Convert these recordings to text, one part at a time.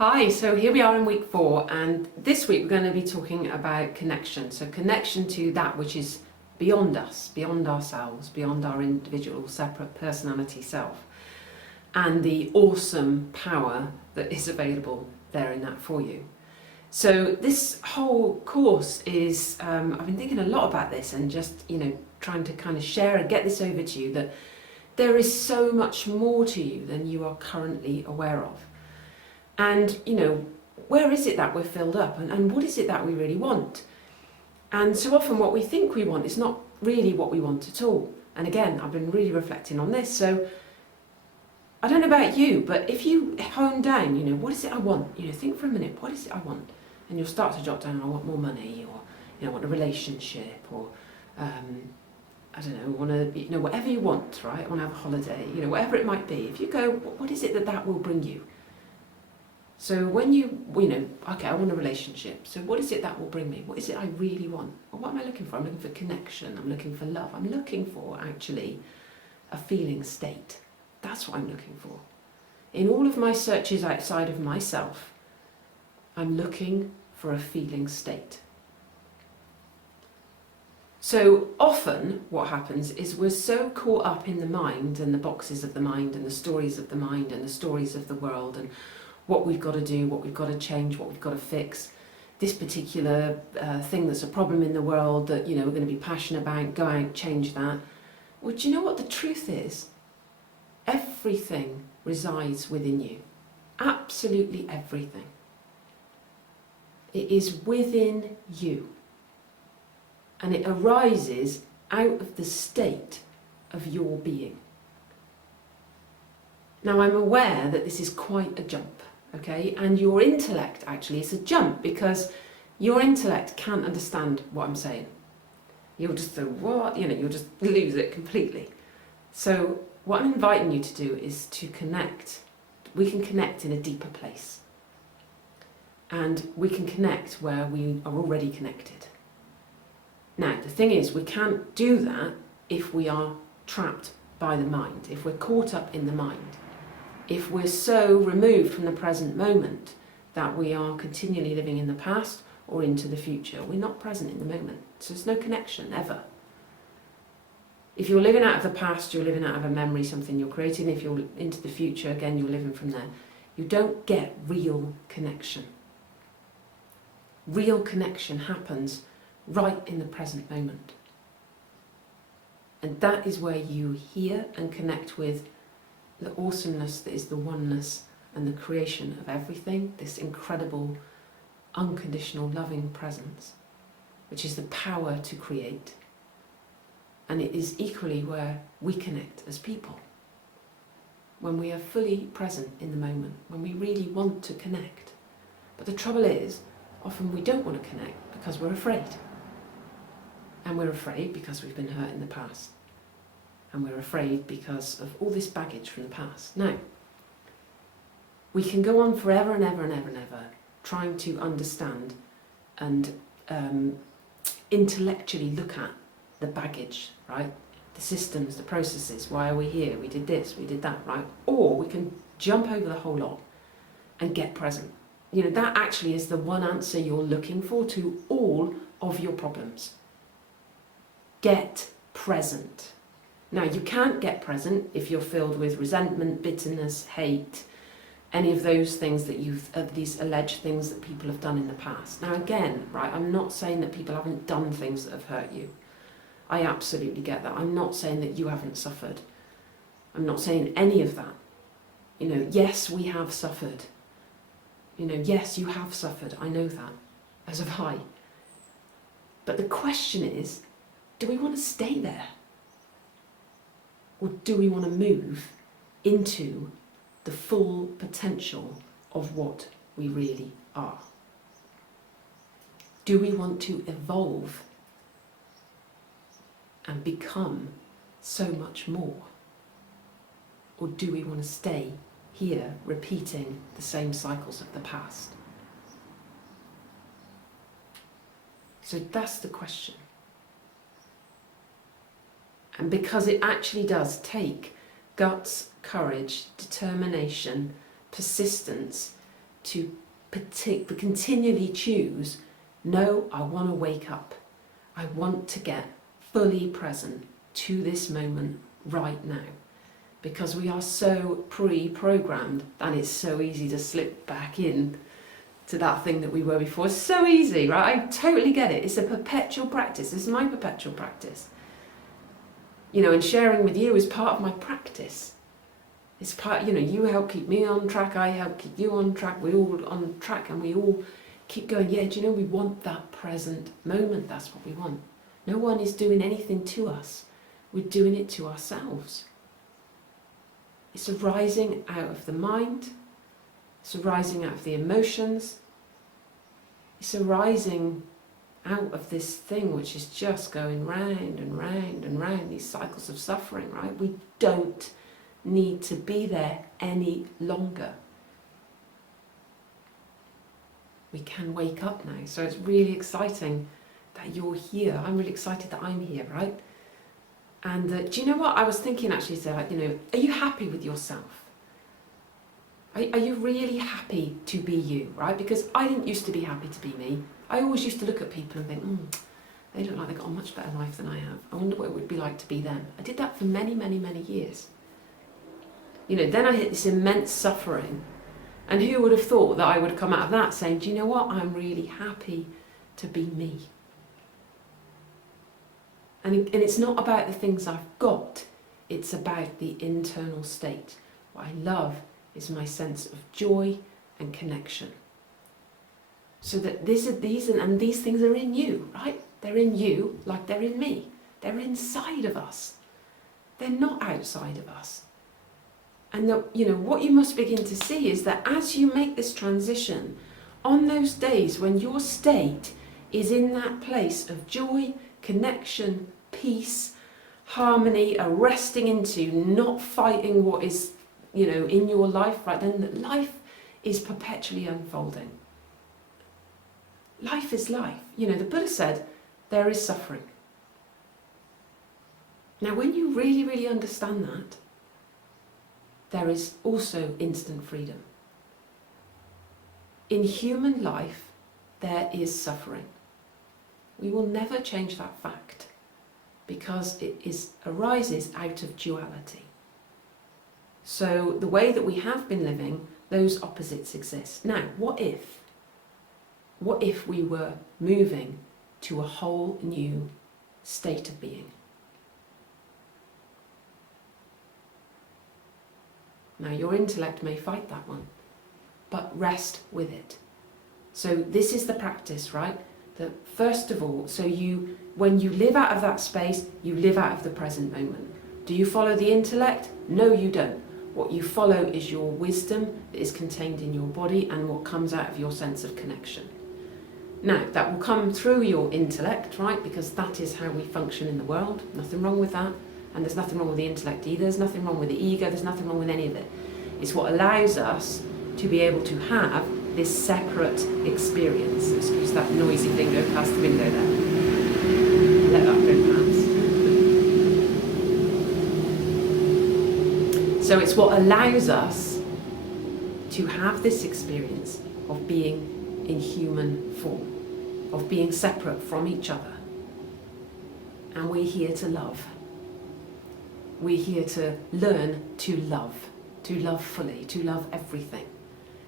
Hi, so here we are in week 4, and this week we're going to be talking about connection. So connection to that which is beyond us, beyond ourselves, beyond our individual separate personality self, and the awesome power that is available there in that for you. So this whole course is, I've been thinking a lot about this and just, trying to kind of share and get this over to you that there is so much more to you than you are currently aware of. And, where is it that we're filled up and what is it that we really want? And so often what we think we want is not really what we want at all. And again, I've been really reflecting on this. So I don't know about you, but if you hone down, what is it I want? Think for a minute, what is it I want? And you'll start to jot down, I want more money, or, I want a relationship, or, I don't know, I want to be, whatever you want, right? I want to have a holiday, whatever it might be. If you go, what is it that will bring you? So when okay, I want a relationship. So what is it that will bring me? What is it I really want? Well, what am I looking for? I'm looking for connection. I'm looking for love. I'm looking for, actually, a feeling state. That's what I'm looking for. In all of my searches outside of myself, I'm looking for a feeling state. So often what happens is we're so caught up in the mind and the boxes of the mind and the stories of the mind and the stories of the world and what we've got to do, what we've got to change, what we've got to fix, this particular thing that's a problem in the world that, we're going to be passionate about, go out, change that. Well, do you know what the truth is? Everything resides within you. Absolutely everything. It is within you. And it arises out of the state of your being. Now, I'm aware that this is quite a jump. Okay, and your intellect actually is a jump because your intellect can't understand what I'm saying. You'll just say, what? You'll just lose it completely. So what I'm inviting you to do is to connect. We can connect in a deeper place. And we can connect where we are already connected. Now, the thing is, we can't do that if we are trapped by the mind, if we're caught up in the mind. If we're so removed from the present moment that we are continually living in the past or into the future, we're not present in the moment. So there's no connection, ever. If you're living out of the past, you're living out of a memory, something you're creating. If you're into the future, again, you're living from there. You don't get real connection. Real connection happens right in the present moment. And that is where you hear and connect with the awesomeness that is the oneness and the creation of everything, this incredible, unconditional, loving presence, which is the power to create. And it is equally where we connect as people. When we are fully present in the moment, when we really want to connect. But the trouble is, often we don't want to connect because we're afraid. And we're afraid because we've been hurt in the past. And we're afraid because of all this baggage from the past. Now, we can go on forever and ever and ever and ever trying to understand and intellectually look at the baggage, right? The systems, the processes, why are we here? We did this, we did that, right? Or we can jump over the whole lot and get present. That actually is the one answer you're looking for to all of your problems. Get present. Now, you can't get present if you're filled with resentment, bitterness, hate, any of those things that these alleged things that people have done in the past. Now, again, right, I'm not saying that people haven't done things that have hurt you. I absolutely get that. I'm not saying that you haven't suffered. I'm not saying any of that. Yes, we have suffered. Yes, you have suffered. I know that, as have I. But the question is, do we want to stay there? Or do we want to move into the full potential of what we really are? Do we want to evolve and become so much more? Or do we want to stay here repeating the same cycles of the past? So that's the question. And because it actually does take guts, courage, determination, persistence to continually choose, no, I want to wake up. I want to get fully present to this moment right now. Because we are so pre-programmed that it's so easy to slip back in to that thing that we were before. It's so easy, right? I totally get it. It's a perpetual practice. This is my perpetual practice. You know, and sharing with you is part of my practice. It's part, you know, you help keep me on track, I help keep you on track, we're all on track, and we all keep going, yeah, do you know, we want that present moment, that's what we want. No one is doing anything to us, we're doing it to ourselves. It's arising out of the mind, it's arising out of the emotions, it's arising out of this thing which is just going round and round and round, these cycles of suffering, right? We don't need to be there any longer. We can wake up now. So it's really exciting that you're here. I'm really excited that I'm here, right? And do you know what I was thinking actually? So, like, you know, are you happy with yourself? Are you really happy to be you, right? Because I didn't used to be happy to be me. I always used to look at people and think, they look like they've got a much better life than I have. I wonder what it would be like to be them. I did that for many, many, many years. You know, then I hit this immense suffering. And who would have thought that I would come out of that saying, do you know what? I'm really happy to be me. And it's not about the things I've got. It's about the internal state. What I love is my sense of joy and connection. So that these things are in you, right? They're in you like they're in me. They're inside of us. They're not outside of us. And you know, what you must begin to see is that as you make this transition, on those days when your state is in that place of joy, connection, peace, harmony, a resting into, not fighting what is, you know, in your life, right, then life is perpetually unfolding. Life is life. You know, the Buddha said, there is suffering. Now, when you really, really understand that, there is also instant freedom. In human life, there is suffering. We will never change that fact because it arises out of duality. So the way that we have been living, those opposites exist. Now, what if we were moving to a whole new state of being? Now, your intellect may fight that one, but rest with it. So this is the practice, right? That first of all, when you live out of that space, you live out of the present moment. Do you follow the intellect? No, you don't. What you follow is your wisdom that is contained in your body and what comes out of your sense of connection. Now, that will come through your intellect, right? Because that is how we function in the world. Nothing wrong with that. And there's nothing wrong with the intellect either. There's nothing wrong with the ego. There's nothing wrong with any of it. It's what allows us to be able to have this separate experience. Excuse that noisy thing going past the window there. Let that go past. So it's what allows us to have this experience of being in human form, of being separate from each other. And we're here to love. We're here to learn to love fully, to love everything,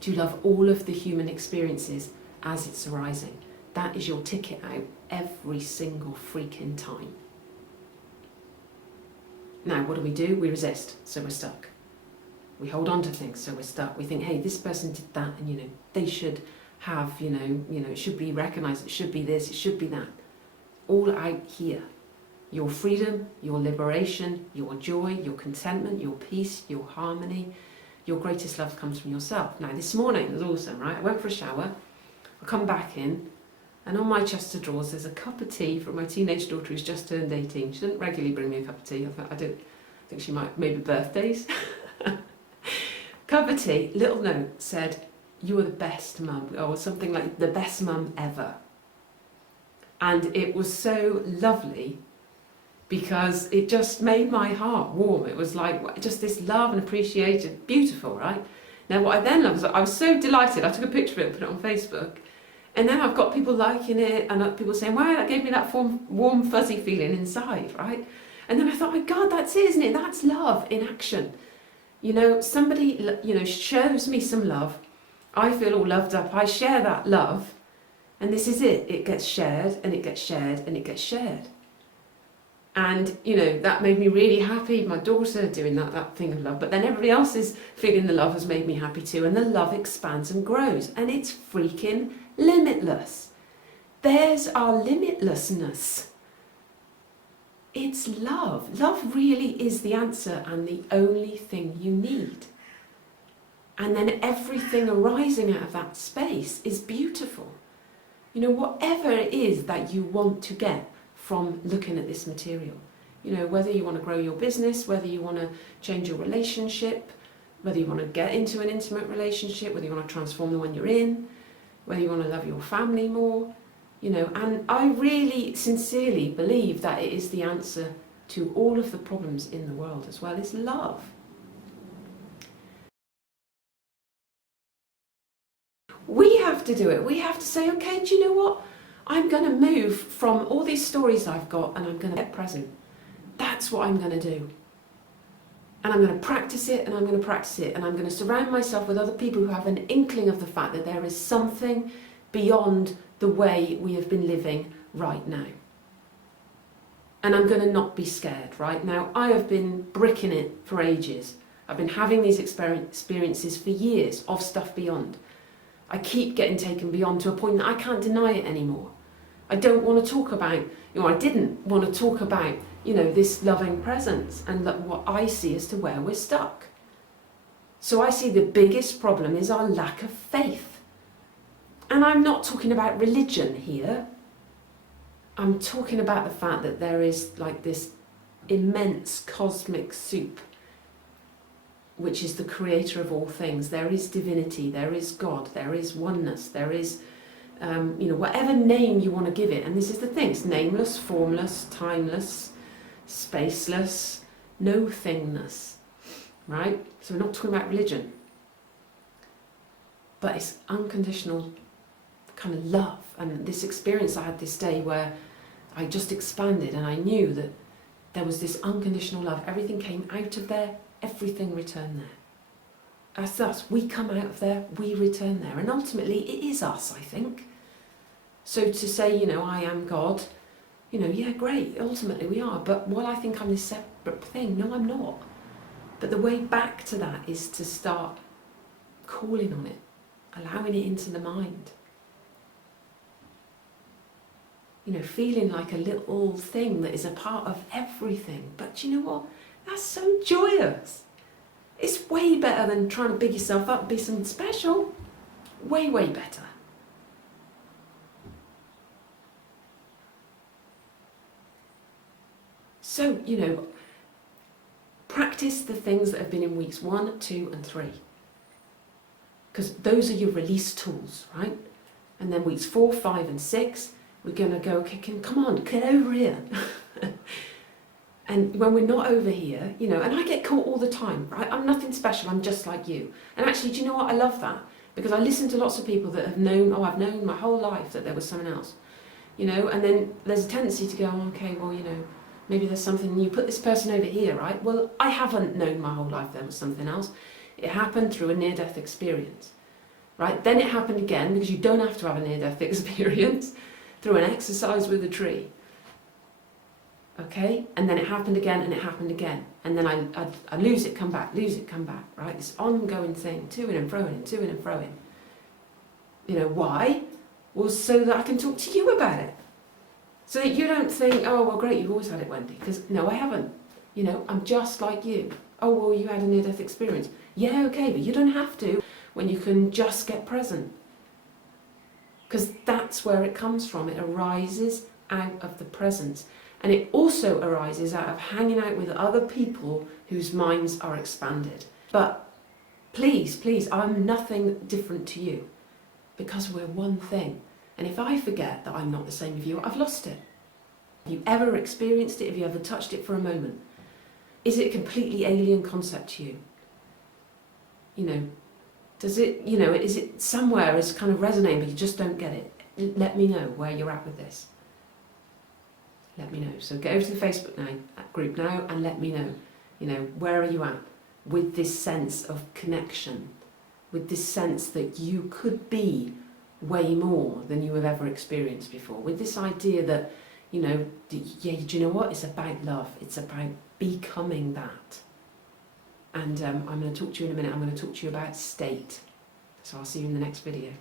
to love all of the human experiences as it's arising. That is your ticket out every single freaking time. Now, what do? We resist, so we're stuck. We hold on to things, so we're stuck. We think, hey, this person did that, and you know, they should have, you know, it should be recognised, it should be this, it should be that. All out here. Your freedom, your liberation, your joy, your contentment, your peace, your harmony, your greatest love comes from yourself. Now, this morning was awesome, right? I went for a shower, I come back in, and on my chest of drawers there's a cup of tea from my teenage daughter who's just turned 18. She doesn't regularly bring me a cup of tea. I think she might, maybe birthdays. Cup of tea, little note said, "You are the best mum," or something like the best mum ever. And it was so lovely because it just made my heart warm. It was like just this love and appreciation, beautiful, right? Now, what I then love is I was so delighted. I took a picture of it and put it on Facebook. And then I've got people liking it and people saying, wow, that gave me that warm, fuzzy feeling inside, right? And then I thought, my God, that's it, isn't it? That's love in action. You know, somebody, shows me some love. I feel all loved up. I share that love. And this is it. It gets shared and it gets shared and it gets shared. And, that made me really happy. My daughter doing that thing of love. But then everybody else's feeling the love has made me happy too. And the love expands and grows. And it's freaking limitless. There's our limitlessness. It's love. Love really is the answer and the only thing you need. And then everything arising out of that space is beautiful. Whatever it is that you want to get from looking at this material. Whether you want to grow your business, whether you want to change your relationship, whether you want to get into an intimate relationship, whether you want to transform the one you're in, whether you want to love your family more, and I really sincerely believe that it is the answer to all of the problems in the world as well, is love. We have to do it. We have to say, okay, do you know what? I'm going to move from all these stories I've got and I'm going to get present. That's what I'm going to do. And I'm going to practice it and I'm going to practice it. And I'm going to surround myself with other people who have an inkling of the fact that there is something beyond the way we have been living right now. And I'm going to not be scared, right? Now, I have been bricking it for ages. I've been having these experiences for years of stuff beyond. I keep getting taken beyond to a point that I can't deny it anymore. I don't want to talk about, I didn't want to talk about, this loving presence and what I see as to where we're stuck. So I see the biggest problem is our lack of faith. And I'm not talking about religion here. I'm talking about the fact that there is like this immense cosmic soup, which is the creator of all things. There is divinity, there is God, there is oneness, there is, whatever name you want to give it. And this is the thing, it's nameless, formless, timeless, spaceless, no thingness, right? So we're not talking about religion. But it's unconditional kind of love. And this experience I had this day where I just expanded and I knew that there was this unconditional love. Everything came out of there. Everything returned there. As us, we come out of there, we return there. And ultimately, it is us, I think. So to say, I am God, yeah, great, ultimately we are. But while I think I'm this separate thing, no, I'm not. But the way back to that is to start calling on it, allowing it into the mind. Feeling like a little thing that is a part of everything. But you know what? That's so joyous. It's way better than trying to big yourself up, be something special. Way, way better. So, practice the things that have been in weeks 1, 2 and 3. Because those are your release tools, right? And then weeks 4, 5 and 6, we're going to go, okay, come on, get over here. And when we're not over here, and I get caught all the time, right? I'm nothing special, I'm just like you. And actually, do you know what? I love that. Because I listen to lots of people that have known, I've known my whole life that there was someone else. And then there's a tendency to go, okay, well, maybe there's something, you put this person over here, right? Well, I haven't known my whole life there was something else. It happened through a near-death experience, right? Then it happened again, because you don't have to have a near-death experience, through an exercise with a tree. Okay, and then it happened again and it happened again. And then I lose it, come back, lose it, come back, right? This ongoing thing, to and froing, to and froing. Why? Well, so that I can talk to you about it. So that you don't think, oh, well, great, you've always had it, Wendy. Because, no, I haven't. I'm just like you. Oh, well, you had a near-death experience. Yeah, okay, but you don't have to when you can just get present. Because that's where it comes from. It arises out of the presence. And it also arises out of hanging out with other people whose minds are expanded. But please, I'm nothing different to you, because we're one thing. And if I forget that I'm not the same as you, I've lost it. Have you ever experienced it? Have you ever touched it for a moment? Is it a completely alien concept to you? Does it, you know, is it somewhere is kind of resonating but you just don't get it? Let me know where you're at with this. Let me know. So get over to the Facebook group now and let me know, you know, where are you at with this sense of connection, with this sense that you could be way more than you have ever experienced before, with this idea that, you know, yeah, do you know what? It's about love. It's about becoming that. And I'm going to talk to you in a minute. I'm going to talk to you about state. So I'll see you in the next video.